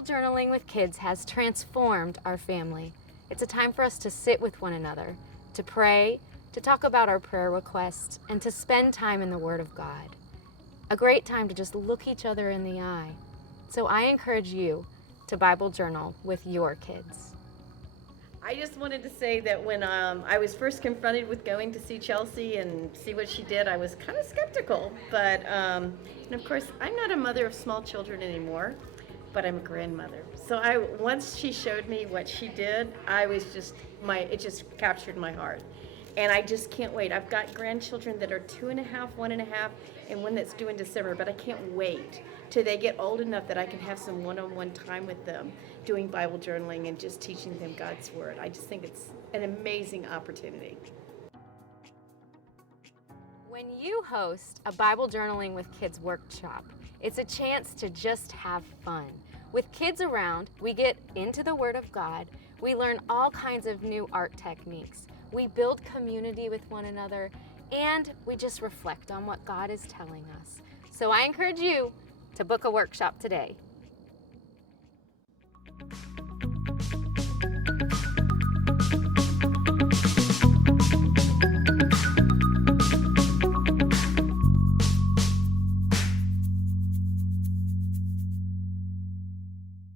Bible journaling with kids has transformed our family. It's a time for us to sit with one another, to pray, to talk about our prayer requests, and to spend time in the Word of God. A great time to just look each other in the eye. So I encourage you to Bible journal with your kids. I just wanted to say that when I was first confronted with going to see Chelsea and see what she did, I was kind of skeptical. But, and of course, I'm not a mother of small children anymore, but I'm a grandmother. So once she showed me what she did, I was just, it just captured my heart. And I just can't wait. I've got grandchildren that are 2.5, 1.5, and one that's due in December, but I can't wait till they get old enough that I can have some one-on-one time with them doing Bible journaling and just teaching them God's Word. I just think it's an amazing opportunity. When you host a Bible journaling with kids workshop, it's a chance to just have fun. With kids around, we get into the Word of God, we learn all kinds of new art techniques, we build community with one another, and we just reflect on what God is telling us. So I encourage you to book a workshop today.